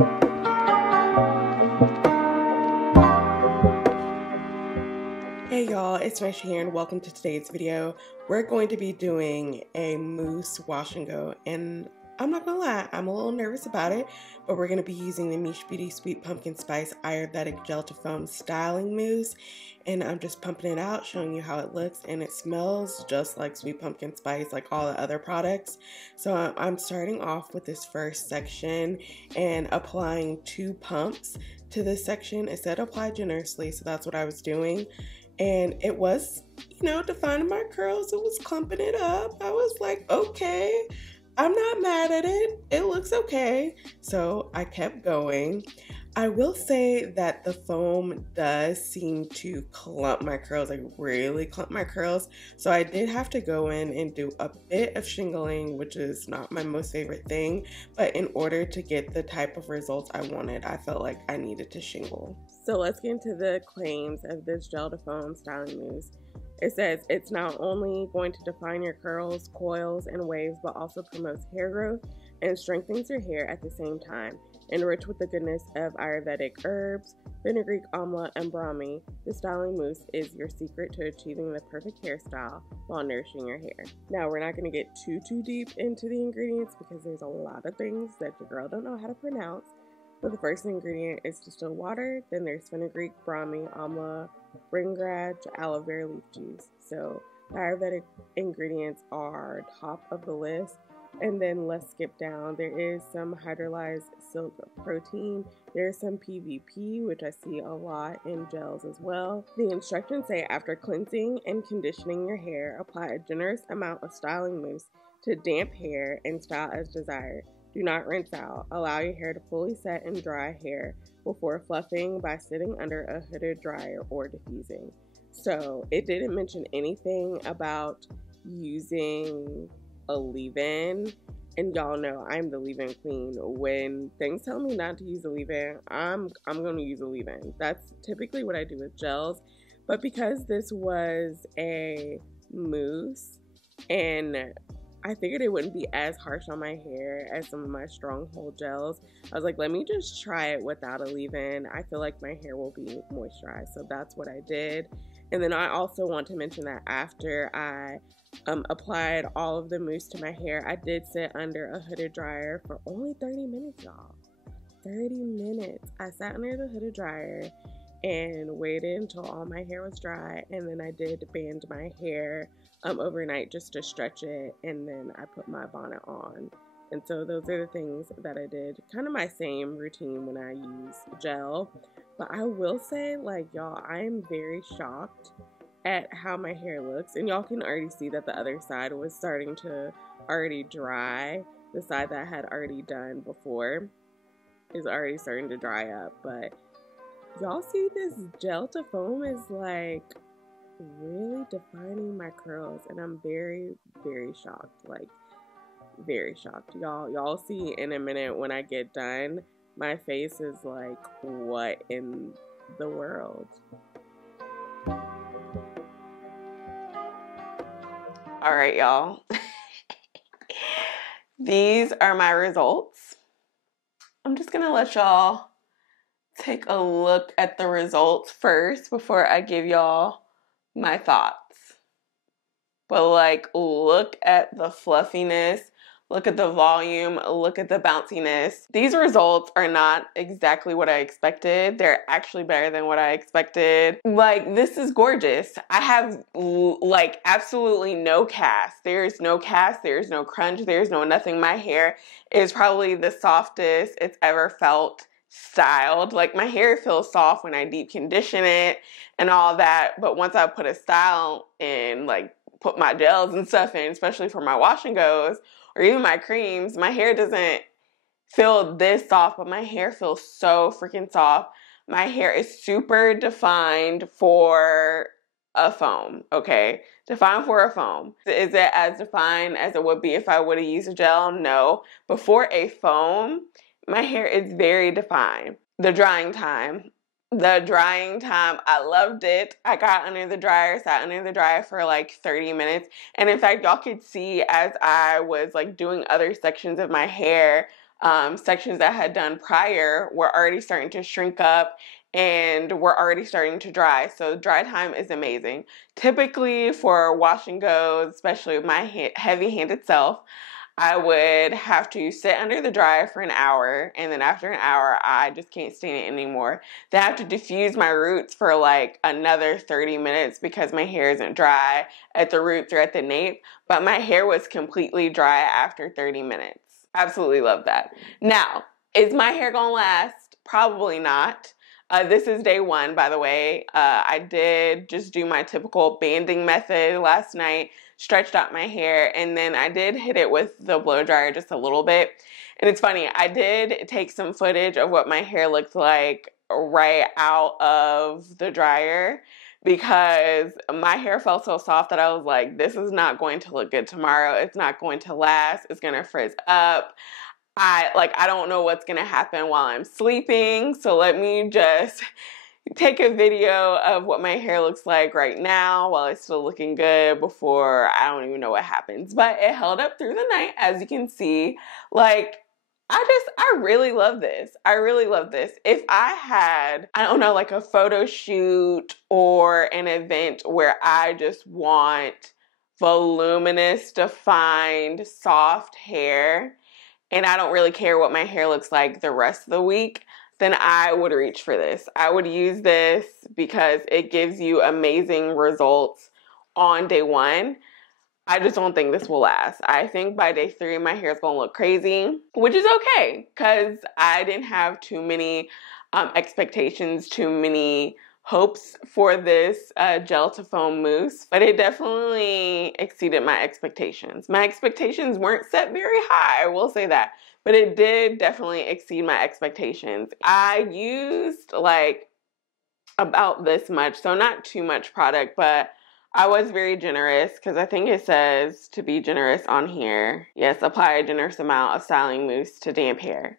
Hey y'all, it's Miche here and welcome to today's video. We're going to be doing a mousse wash and go, and I'm not gonna lie, I'm a little nervous about it, but we're gonna be using the Miche Beauty Sweet Pumpkin Spice Ayurvedic Gel to Foam Styling Mousse, and I'm just pumping it out, showing you how it looks, and it smells just like sweet pumpkin spice, like all the other products. So I'm starting off with this first section and applying 2 pumps to this section. It said apply generously, so that's what I was doing. And it was, defining my curls. It was clumping it up. I was like, okay, I'm not mad at it. It looks okay. So I kept going. I will say that the foam does seem to clump my curls, like really clump my curls. So I did have to go in and do a bit of shingling, which is not my most favorite thing. But in order to get the type of results I wanted, I felt like I needed to shingle. So let's get into the claims of this gel to foam styling mousse. It says it's not only going to define your curls, coils, and waves, but also promotes hair growth and strengthens your hair at the same time. Enriched with the goodness of Ayurvedic herbs, fenugreek, amla, and brahmi, the styling mousse is your secret to achieving the perfect hairstyle while nourishing your hair. Now, we're not going to get too deep into the ingredients because there's a lot of things that your girl don't know how to pronounce. But the first ingredient is distilled water, then there's fenugreek, brahmi, amla, bringraj, aloe vera leaf juice. So the Ayurvedic ingredients are top of the list. And then let's skip down. There is some hydrolyzed silk protein. There's some PVP, which I see a lot in gels as well. The instructions say after cleansing and conditioning your hair, apply a generous amount of styling mousse to damp hair and style as desired. Do not rinse out. Allow your hair to fully set and dry hair before fluffing by sitting under a hooded dryer or diffusing. So it didn't mention anything about using a leave-in, and y'all know I'm the leave-in queen. When things tell me not to use a leave-in, I'm gonna use a leave-in. That's typically what I do with gels, but because this was a mousse and I figured it wouldn't be as harsh on my hair as some of my stronghold gels, I was like, let me just try it without a leave-in. I feel like my hair will be moisturized, so that's what I did. And then I also want to mention that after I applied all of the mousse to my hair, I did sit under a hooded dryer for only 30 minutes, y'all. 30 minutes. I sat under the hooded dryer and waited until all my hair was dry, and then I did band my hair overnight just to stretch it, and then I put my bonnet on. And so those are the things that I did. Kind of my same routine when I use gel. But I will say, like, y'all, I am very shocked at how my hair looks. And y'all can already see that the other side was starting to already dry. The side that I had already done before is already starting to dry up. But y'all see this gel to foam is like really defining my curls. And I'm very, very shocked. Like, very shocked. Y'all see in a minute when I get done, my face is like, what in the world? All right, y'all. These are my results. I'm just gonna let y'all take a look at the results first before I give y'all my thoughts. But like, look at the fluffiness. Look at the volume, look at the bounciness. These results are not exactly what I expected. They're actually better than what I expected. Like, this is gorgeous. I have like absolutely no cast. There's no cast, there's no crunch, there's no nothing. My hair is probably the softest it's ever felt styled. Like, my hair feels soft when I deep condition it and all that. But once I put a style in, like put my gels and stuff in, especially for my wash and goes, or even my creams, my hair doesn't feel this soft, but my hair feels so freaking soft. My hair is super defined for a foam, okay? Defined for a foam. Is it as defined as it would be if I would have used a gel? No. But for a foam, my hair is very defined. The drying time, I loved it. I got under the dryer, sat under the dryer for like 30 minutes. And in fact, y'all could see as I was like doing other sections of my hair, sections that I had done prior were already starting to shrink up and were already starting to dry. So dry time is amazing. Typically for wash and go, especially with my heavy-handed self, I would have to sit under the dryer for an hour, and then after an hour, I just can't stand it anymore. Then I have to diffuse my roots for like another 30 minutes because my hair isn't dry at the roots or at the nape, but my hair was completely dry after 30 minutes. Absolutely love that. Now, is my hair gonna last? Probably not. This is day one, by the way. I did just do my typical banding method last night, stretched out my hair, and then I did hit it with the blow dryer just a little bit. And it's funny, I did take some footage of what my hair looked like right out of the dryer because my hair felt so soft that I was like, this is not going to look good tomorrow. It's not going to last. It's going to frizz up. I don't know what's going to happen while I'm sleeping, so let me just take a video of what my hair looks like right now while it's still looking good before I don't even know what happens. But it held up through the night, as you can see. Like, I really love this. I really love this. If I had, I don't know, like a photo shoot or an event where I just want voluminous, defined, soft hair, and I don't really care what my hair looks like the rest of the week, then I would reach for this. I would use this because it gives you amazing results on day one. I just don't think this will last. I think by day 3, my hair is going to look crazy, which is okay because I didn't have too many expectations, too many hopes for this gel to foam mousse, but it definitely exceeded my expectations. My expectations weren't set very high, I will say that, but it did definitely exceed my expectations. I used like about this much, so not too much product, but I was very generous because I think it says to be generous on here. Yes, apply a generous amount of styling mousse to damp hair.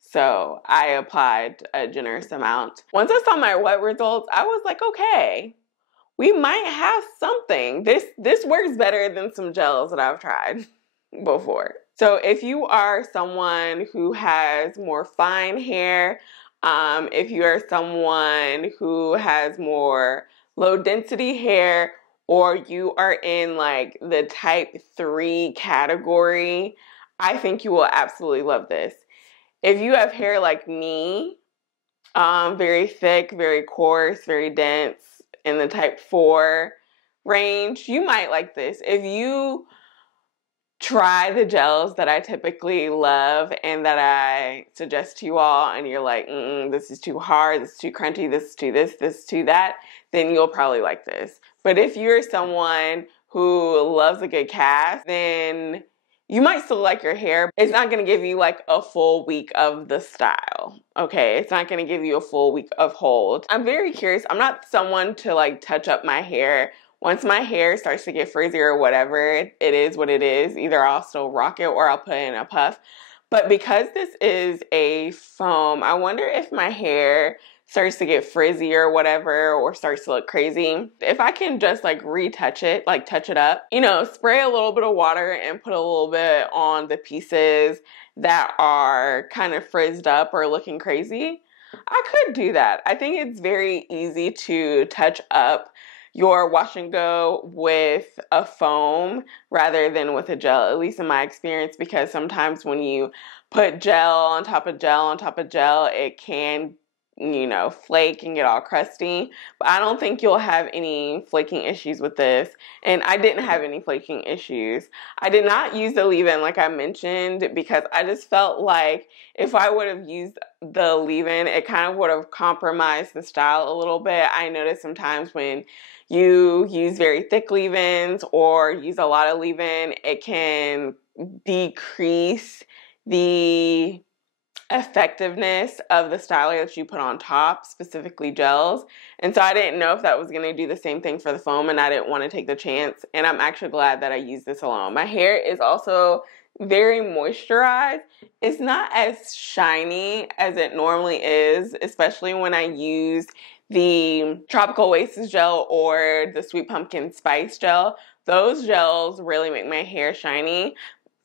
So I applied a generous amount. Once I saw my wet results, I was like, okay, we might have something. This works better than some gels that I've tried before. So if you are someone who has more fine hair, if you are someone who has more low density hair, or you are in like the type 3 category, I think you will absolutely love this. If you have hair like me, very thick, very coarse, very dense, in the type 4 range, you might like this. If you try the gels that I typically love and that I suggest to you all, and you're like, this is too hard, this is too crunchy, this is too this is too that, then you'll probably like this. But if you're someone who loves a good cast, then you might still like your hair. It's not going to give you like a full week of the style, okay? It's not going to give you a full week of hold. I'm very curious. I'm not someone to like touch up my hair. Once my hair starts to get frizzy or whatever, it is what it is. Either I'll still rock it or I'll put it in a puff. But because this is a foam, I wonder if my hair starts to get frizzy or whatever, or starts to look crazy, if I can just like retouch it, like touch it up, you know, spray a little bit of water and put a little bit on the pieces that are kind of frizzed up or looking crazy, I could do that. I think it's very easy to touch up your wash and go with a foam rather than with a gel, at least in my experience, because sometimes when you put gel on top of gel on top of gel, it can, you know, flake and get all crusty. But I don't think you'll have any flaking issues with this. And I didn't have any flaking issues. I did not use the leave-in like I mentioned because I just felt like if I would have used the leave-in, it kind of would have compromised the style a little bit. I noticed sometimes when you use very thick leave-ins or use a lot of leave-in, it can decrease the effectiveness of the styler that you put on top, specifically gels. And so I didn't know if that was going to do the same thing for the foam, and I didn't want to take the chance. And I'm actually glad that I used this alone. My hair is also very moisturized. It's not as shiny as it normally is, especially when I use the Tropical Oasis gel or the Sweet Pumpkin Spice gel. Those gels really make my hair shiny.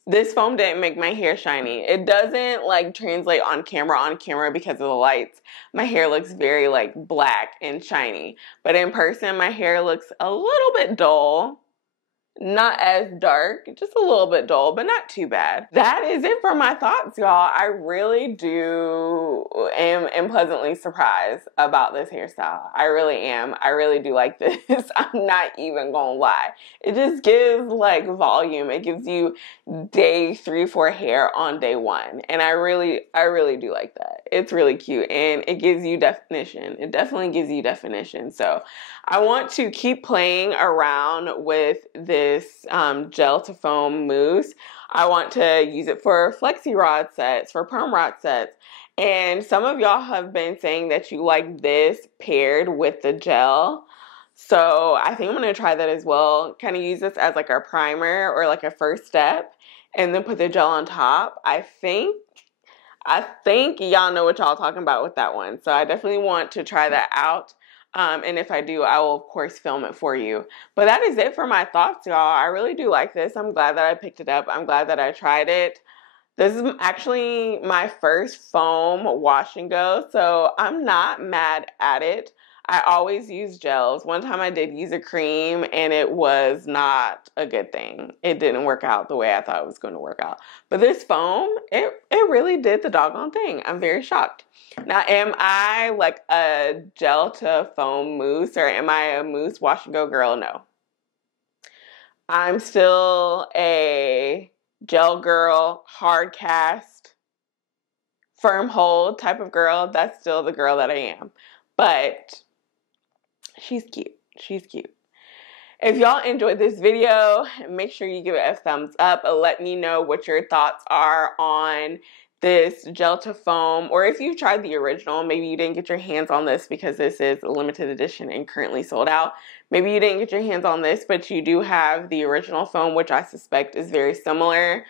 This foam didn't make my hair shiny. It doesn't like translate on camera because of the lights. My hair looks very like black and shiny. But in person, my hair looks a little bit dull. Not as dark, just a little bit dull, but not too bad. That is it for my thoughts, y'all. I really am pleasantly surprised about this hairstyle. I really am. I really do like this. I'm not even gonna lie. It just gives like volume. It gives you day 3 for hair on day 1. And I really do like that. It's really cute and it gives you definition. It definitely gives you definition. So I want to keep playing around with this gel to foam mousse. I want to use it for flexi rod sets, for perm rod sets. And some of y'all have been saying that you like this paired with the gel. So I think I'm going to try that as well. Kind of use this as like a primer or like a first step and then put the gel on top. I think y'all know what y'all talking about with that one. So I definitely want to try that out. And if I do, I will, of course, film it for you. But that is it for my thoughts, y'all. I really do like this. I'm glad that I picked it up. I'm glad that I tried it. This is actually my first foam wash and go, so I'm not mad at it. I always use gels. One time I did use a cream, and it was not a good thing. It didn't work out the way I thought it was going to work out. But this foam, it really did the doggone thing. I'm very shocked. Now, am I like a gel to foam mousse or am I a mousse wash and go girl? No. I'm still a gel girl, hard cast, firm hold type of girl. That's still the girl that I am. But she's cute. She's cute. If y'all enjoyed this video, make sure you give it a thumbs up. Let me know what your thoughts are on this gel to foam, or if you tried the original, maybe you didn't get your hands on this because this is a limited edition and currently sold out. Maybe you didn't get your hands on this, but you do have the original foam, which I suspect is very similar.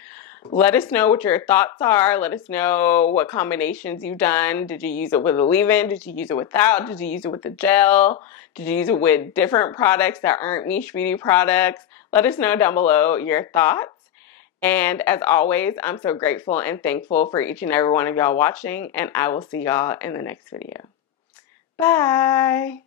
Let us know what your thoughts are. Let us know what combinations you've done. Did you use it with a leave-in? Did you use it without? Did you use it with the gel? Did you use it with different products that aren't Miche Beauty products? Let us know down below your thoughts. And as always, I'm so grateful and thankful for each and every one of y'all watching, and I will see y'all in the next video. Bye!